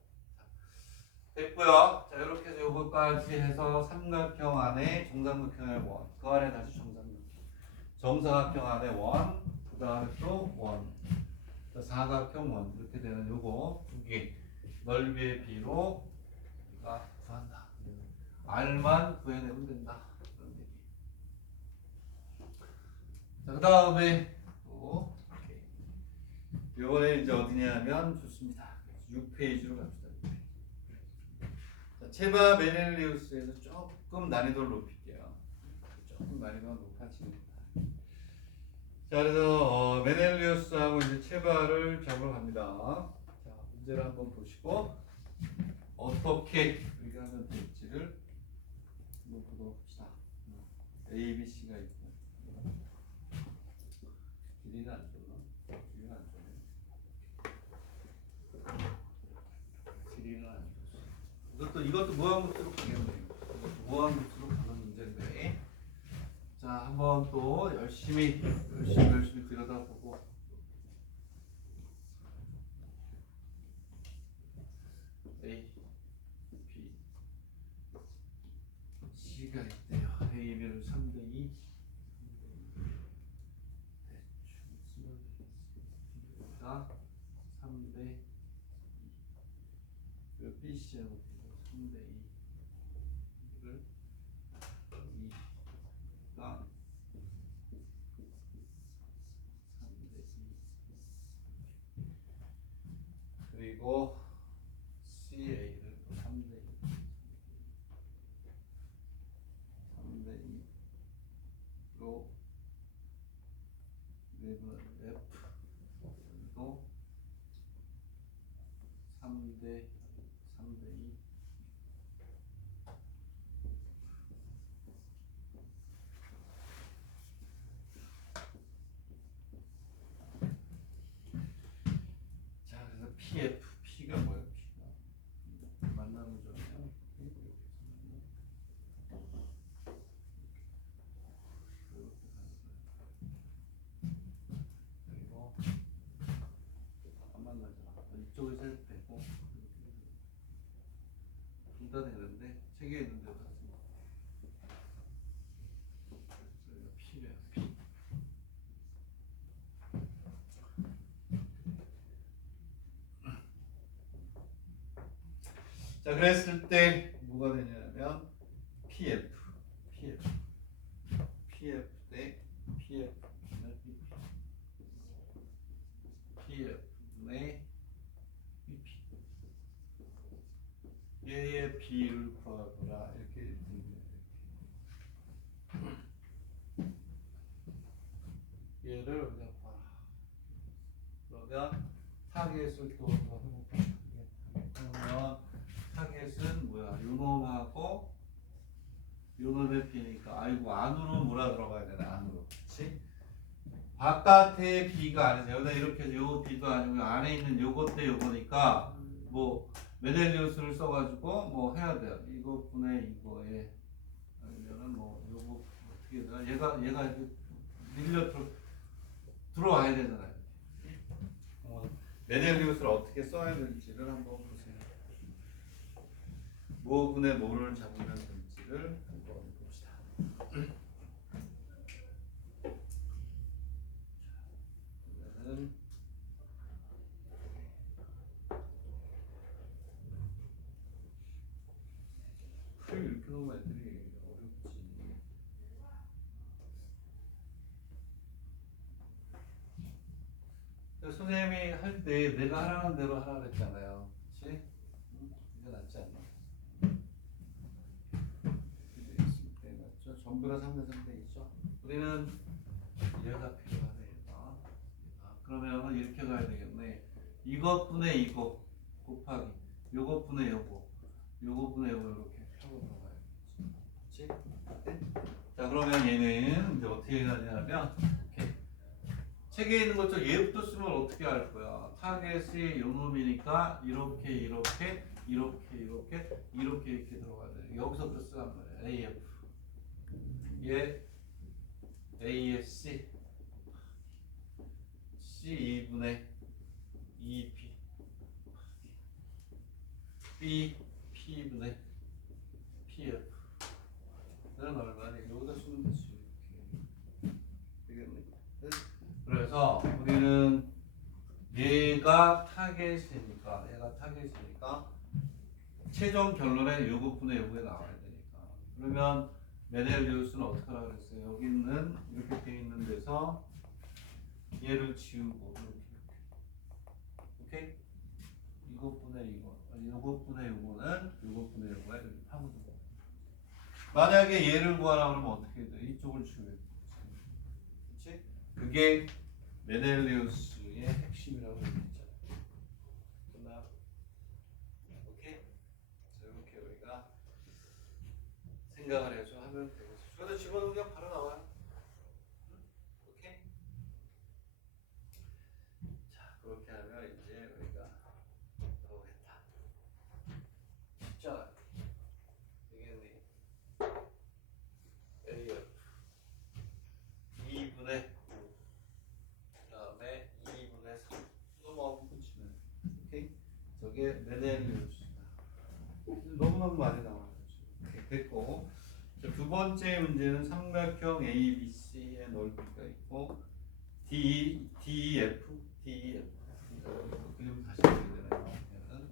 됐고요. 자 이렇게 해서 이것까지 해서 삼각형 안에 정삼각형의 원, 그 안에 다시 정삼각형, 정사각형 안에 원, 그 다음에 또 원, 사각형 원 이렇게 되는 요거 두 개 넓이의 비로 우리가 구한다. R만 구해내면 된다. 그런 얘기. 자, 그 다음에 또 요번에 이제 어디냐면 좋습니다. 6페이지로 갑시다. 체바 메넬리우스에서 조금 난이도를 높일게요. 조금 난이도가 높아집니다. 자, 그래서 메넬리우스하고 이제 체바를 잡으러 갑니다. 자, 문제를 한번 보시고 어떻게 우리가 하면 될지를 한번 보도록 합시다. A, B, C가 있고 길이는 안 좋나? 길이는 안 좋네. 길이는 안 좋어. 이것도 무한급수로 가겠네요. 무한급수로 가는 문제인데 자 한번 또 열심히 들여다보고 A, B, C가 있대요. A, B를 3대2 대충 쓰면 되겠습니다. 3대2 그리고 B, C하고 3대2 이걸 2 그리고 CA를 또 3대 2, 3대 2로 내분을 F 또 3대 2. 자, 그래서 PF, P가 뭐예요? P가 만나는 점이요. 그리고 안 만나잖아. 이쪽에서 해도 되고 둘 다 되는데 책에 있는 데로 갔습니다. 그래서 P래요. P. 자, 그랬을 때 뭐가 되냐면 PF 대 PF PF분의 BP 얘의 B를 구하거라 이렇게 됩니다. 얘를 우리가 구하라. 그러면 타겟을 또 해볼까? 그러면 타겟은 뭐야? 요놈하고 요놈의 B니까 아이고 안으로 몰아 들어가야 되네. 안으로. 그렇지? 바깥에 B가 아니죠. 여기다 이렇게 해서 요 B도 아니고 안에 있는 요것 대 요거니까 뭐 메델리우스를 써가지고 뭐 해야 돼요. 이것분의 이거에 아니면은 뭐 요거 어떻게 되나? 얘가 이렇게 밀려 들어와야 되잖아요. 메델리우스를 어떻게 써야 될지를 한번 보세요. 뭐분의 뭐를 잡으면 될지를 한번 봅시다. 그러면은 풀 이렇게 놓으면 애들이 어렵지. 선생님이 할 때 내가 하라는 대로 하라 그랬잖아요. 그렇지? 이게 낫지 않나? 맞죠? 전부 다 3대 3대이죠. 우리는 얘가 필요하네. 얘가. 그러면 이렇게 가야 되겠네. 이것분의 이거 곱하기 요것분의 요거 요것분의 요거 이렇게 펴고 들어가야겠지. 그렇지? 자, 그러면 얘는 이제 어떻게 하냐면 이렇게 책에 있는 것처럼 얘부터 쓰면 어떻게 할 거야? 타겟이 요 놈이니까 이렇게 들어가야 돼. 여기서부터 쓰란 말이야. AF 얘 ASC C2분의 2P B P분의 PF 는 얼마니? 여기다 쓰면 되지. 이렇게 되겠네. 그래서 우리는 얘가 타겟이니까 최종 결론에 요것분의 요거에 나와야 되니까. 그러면 메델리우스는 어떻게 하라고 그랬어요? 여기는 이렇게 돼 있는 데서 얘를 지우고 이렇게. 오케이? 이것분의 이거, 요것분의 요거는 요것분의 요거에 이렇게 파묻는 거. 만약에 얘를 구하라고 하면 어떻게 돼? 이쪽을 지워야 돼. 그렇지? 그게 메델리우스의 핵심이라고 얘기했잖아요. 끝나? 오케이? 자, 이렇게 우리가 생각을 해서 하면 되겠어. 저기다 집어넣으면 바로 나와요. 오케이? 자, 그렇게 하면 이제 우리가 나오겠다. 쉽잖아. 되겠니? AF 2분의 그다음에 2분의 3 넘어가면 끝이네. 오케이? 저게 메델리우스다. 너무너무 많이 나와요. 오케이, 됐고. 자, 두 번째 문제는 삼각형 ABC의 넓이가 있고 DEF 그림 다시 보게 되나요? 얘는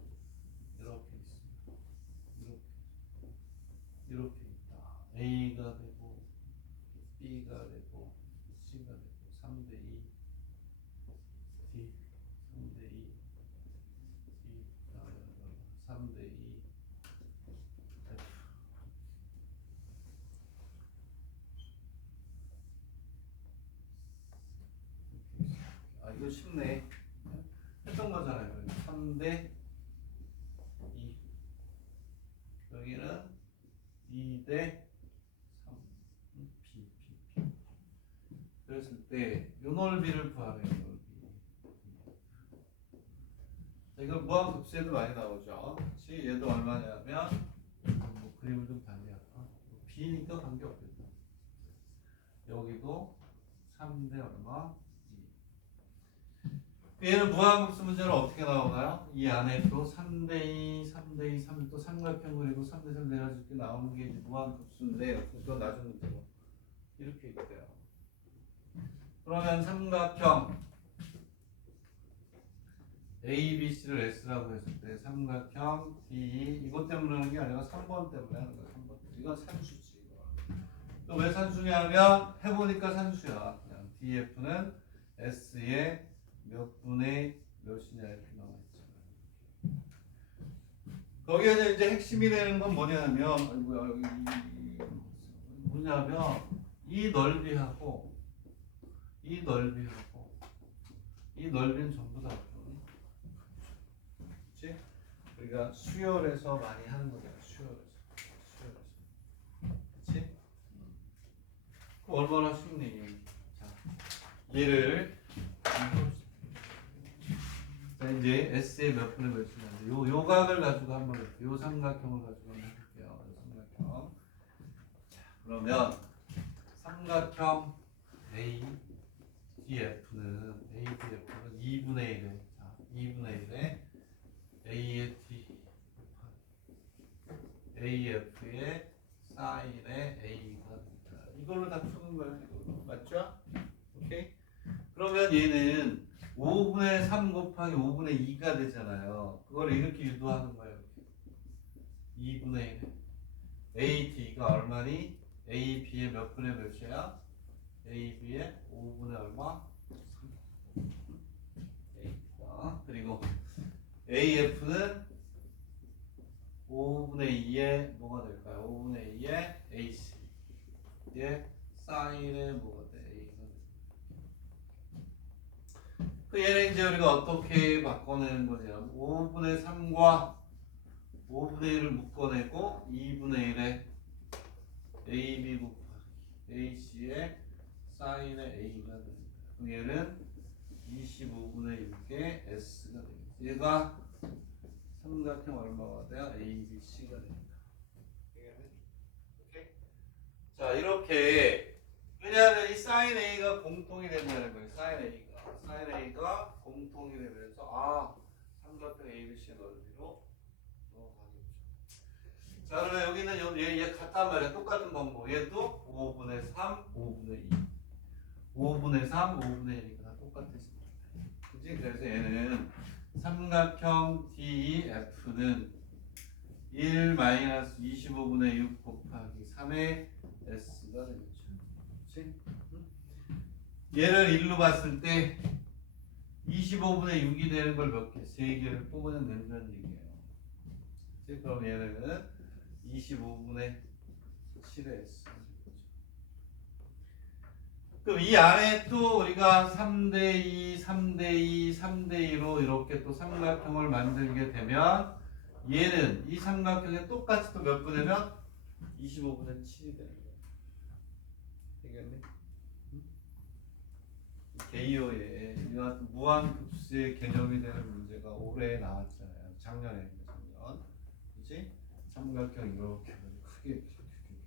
이렇게 있습니다. 이렇게 있다. A가 되고 B가 되고 C가 되고 3대 2 D 3대 2 D 이거 쉽네. 했던 거잖아요. 3대 2. 여기는 2대 3. B. 그랬을 때 요 넓이를 구하래요. 넓이. 자, 이거 무한급수에도 많이 나오죠. 그렇지? 얘도 얼마냐면 뭐 그림을 좀 달리할까? B니까 관계없겠다. 여기도 3대 얼마? 2. 얘는 무한급수 문제는 어떻게 나오나요? 이 안에 또 3대2, 3대2, 3, 또 삼각형 그리고 3대3 내려줄 때 나오는 게 이제 무한급수인데 그건 나중 문제로 이렇게 있대요. 그러면 삼각형 A, B, C를 S라고 했을 때 삼각형 D 이것 때문에 하는 게 아니라 3번 때문에 하는 거야. 3번. 이건 산수지. 또 왜 산수냐면 해보니까 산수야. 그냥 DF는 S의 몇 분의 몇이냐 이렇게 나와 있잖아. 거기에서 이제 핵심이 되는 건 뭐냐면 아이고야 여기 뭐냐면 이 넓이하고 이 넓이는 전부 다 그렇지? 우리가 수열에서 많이 하는 거잖아. 수열에서. 그렇지? 그럼 얼마나 쉽니? 자, 얘를 자, 이제 S의 몇 분의 몇이냐인데 요 각을 가지고 한번 해볼게요. 요 삼각형을 가지고 한번 해볼게요. 요 삼각형. 자, 그러면 삼각형 ADF는 2분의 1에 자, 2분의 1에 A의 D AF의 사인의 A가 됩니다. 이걸로 다 푸는 거야. 이거. 맞죠? 오케이? 그러면 얘는 5분의 3 곱하기 5분의 2가 되잖아요. 그걸 이렇게 유도하는 거예요. 2분의 1. AD가 얼마니? AB의 몇 분의 몇이야? AB의 5분의 얼마? 3. A가. 그리고 AF는 5분의 2의 뭐가 될까요? 5분의 2의 AC. 얘 사인의 뭐가 돼? 그 얘는 이제 우리가 어떻게 바꿔내는 거냐? 5분의 3과 5분의 1을 묶어내고 2분의 1에 AB 곱하기 AC의 사인의 A가 됩니다. 그럼 얘는 25분의 6의 S가 됩니다. 얘가 삼각형 얼마가 돼요? ABC가 됩니다. 오케이? 자 이렇게 왜냐하면 이 사인 A가 공통이 된다는 거예요. 사인 A가 공통이 되면서 삼각형 ABC의 넓이로 넘어가겠죠. 자 그러면 여기는 얘 같단 말이야. 똑같은 방법. 얘도 5분의 3, 5분의 2 5분의 3, 5분의 1이니까 다 똑같았습니다. 그치? 그래서 얘는 삼각형 DEF는 1-25분의 6 곱하기 3의 S가 되겠죠. 그치? 얘를 1로 봤을 때 25분의 6이 되는 걸 몇 개? 3개를 뽑아낸다는 얘기예요. 그치? 그럼 얘는 25분의 7의 S. 그럼 이 안에 또 우리가 3대2, 3대2, 3대2로 이렇게 또 삼각형을 만들게 되면 얘는 이 삼각형에 똑같이 또 몇 분이면 25분의 7이 되는 거야. 되겠네? 게이오의 이런 무한급수의 개념이 되는 문제가 올해 나왔잖아요. 작년. 그치? 삼각형 이렇게 크게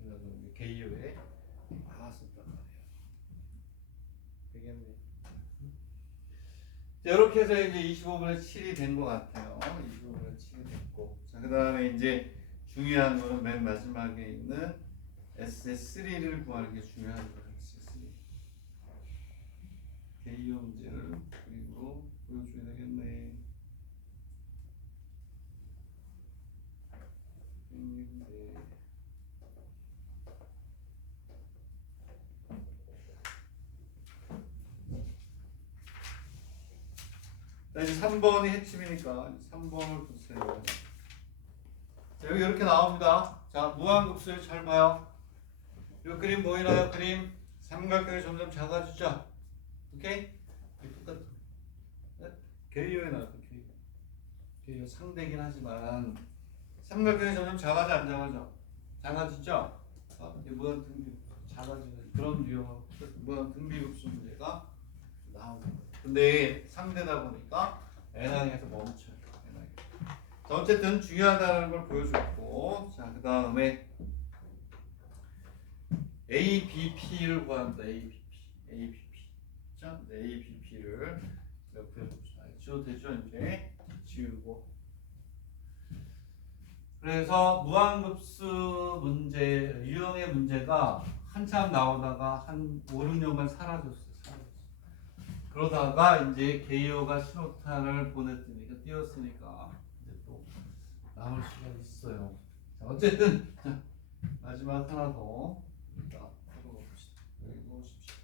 해가지고 게이오에 나왔었단 말이야. 되겠네. 자, 이렇게 해서 이제 25분의 7이 된 것 같아요. 25분의 7이 됐고. 자, 그 다음에 이제 중요한 거는 맨 마지막에 있는 SS3를 구하는 게 중요한 거예요. SS3. 게이오 문제를 그리고 보여줘야 되겠네. 자, 이제 3번이 핵심이니까 3번을 보세요. 자, 여기 이렇게 나옵니다. 자, 무한급수를 잘 봐요. 이 그림 보이나요? 그림 삼각형이 점점 작아지죠. 오케이? 똑같아. K에 나왔던 K가 상대긴 하지만 삼각형이 점점 작아져 안 작아져? 작아지죠? 이 무한 등비 작아지는 그런 유형의 무한 등비급수 문제가 나오는 거예요. 근데 상대다 보니까 n항에서 멈춰요. n항에. 자, 어쨌든 중요하다는 걸 보여줬고, 자, 그 다음에 ABP를 구한다. ABP. 자, ABP를 몇 표 지워도 되죠? 이제 지우고. 그래서 무한급수 문제, 유형의 문제가 한참 나오다가 한 5, 6년간 사라졌어요. 그러다가 이제 게이오가 신호탄을 보냈으니까 띄웠으니까 이제 또 남을 수가 있어요. 자, 어쨌든 자, 마지막 하나 더 일단 해봅시다. 여기 놓으십시오.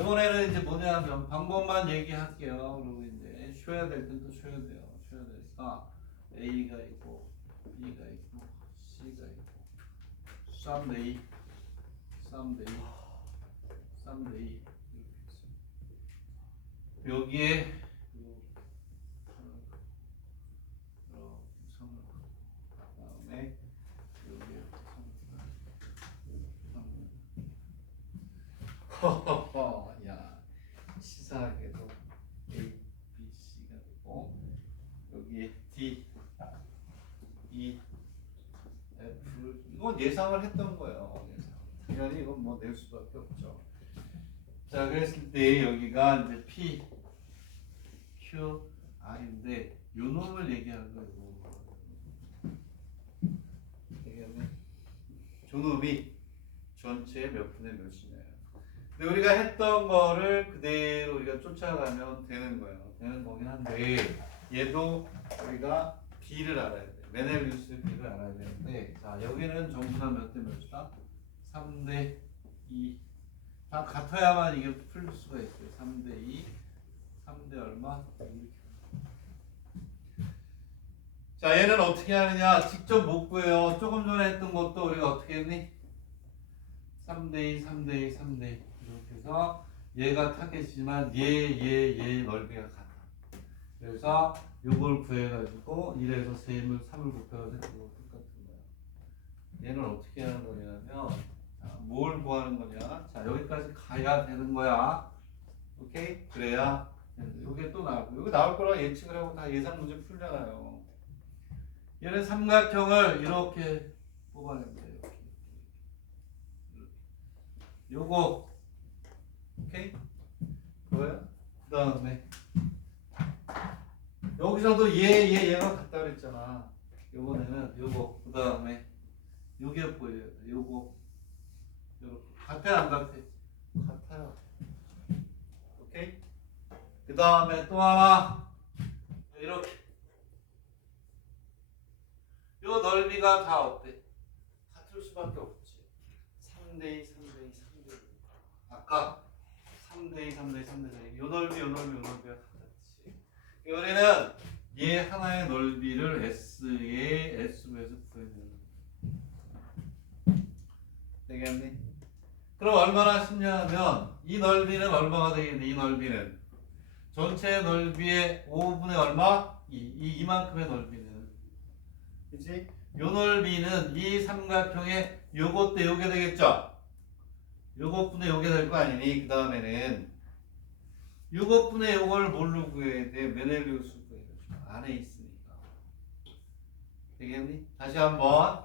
이번에는 이제 뭐냐면 방법만 얘기할게요. 그리고 이제 쉬어야 될 땐 또 쉬어야 돼요. 쉬어야 되니까 A가 있고 B가 있고 C가 있고 쌈데이 여기에 그다음에 여기에 허허허 야 치사하게도 A, B, C가 되고 여기에 D, E, F 이건 예상을 했던 거예요. 당연히 이건 뭐 낼 수밖에 없죠. 자, 그랬을 때 여기가 이제 P, Q, R인데 요 놈을 얘기하는 거예요. 얘기하면 저 놈이 전체 몇 분의 몇이냐. 근데 우리가 했던 거를 그대로 우리가 쫓아가면 되는 거예요. 되는 거긴 한데 얘도 우리가 B를 알아야 돼. 메넬리우스 B를 알아야 되는데 자 여기는 전부 다 몇 대 몇이다? 3대 2. 다 같아야만 이게 풀 수가 있어요. 3대 2. 3대 얼마? 자 얘는 어떻게 하느냐? 직접 못 구해요. 조금 전에 했던 것도 우리가 어떻게 했니? 3대 2, 3대 2, 3대 2 이렇게 해서 얘가 타겟이지만 얘 넓이가 같아. 그래서 요걸 구해가지고 1에서 세임을 3을 곱해가지고 그거 똑같은 거야. 얘는 어떻게 하는 거냐면 자, 뭘 구하는 거냐? 자 여기까지 가야 되는 거야. 오케이? 그래야 요게 또 나오고 여기 나올 거라 예측을 하고 다 예상 문제 풀잖아요. 얘는 삼각형을 이렇게 뽑아내면 돼요. 요거 오케이? 그거야? 그 다음에 여기서도 얘가 같다 그랬잖아. 요번에는 요거 그 다음에 요게 보여요. 요거 같아 안 같아? 같아요. 오케이? 그 다음에 또 하나 이렇게 요 넓이가 다 어때? 같을 수밖에 없지. 3대2 3대2 3대2 아까 3대2 3대2 3대2 요 넓이가 같았지. 우리는 얘 하나의 넓이를 S의 S부에서 구해내는 되겠니? 그럼 얼마나 쉽냐면 이 넓이는 얼마가 되겠니? 이 넓이는 전체 넓이의 5분의 얼마? 이만큼의 넓이는 그치? 요 넓이는 이 삼각형의 요것 대 요게 되겠죠? 요것분의 요게 될 거 아니니? 그 다음에는 요것분의 요걸 뭘로 구해야 돼? 메넬리우스 구해야죠. 안에 있으니까. 되겠니? 다시 한번.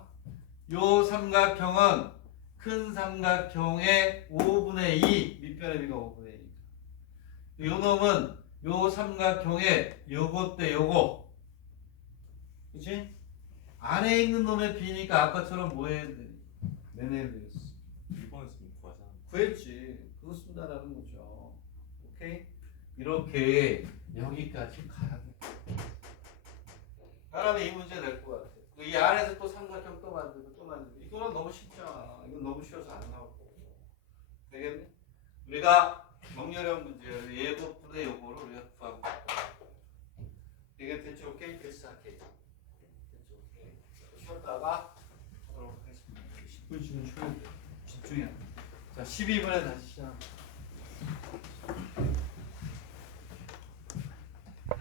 요 삼각형은 큰 삼각형의 5분의 2. 밑변의 비가 5분의 2. 요 놈은 요 삼각형의 요것 대 요거. 그치? 안에 있는 놈의 비니까 아까처럼 뭐 해야 돼? 메넬리우스. 1번에서 구하자. 구했지. 그거 쓴다라는 거죠. 오케이? 이렇게 여기까지 가야 돼. 그러면 이 문제 될 것 같아. 이 안에서 또 삼각형 또 만들고 또 만들고. 이거는 너무 쉽잖아. 이건 너무 쉬워서 안 나올 거고. 되겠니? 우리가 정렬형 문제, 예고분의 요거를 우리가 구하고 되겠지? 오케이? 됐어. 오케이. 쉬었다가 하도록 하겠습니다. 10분씩은 쉬어야 돼. 집중해야 돼. 자, 12분에 다시 시작.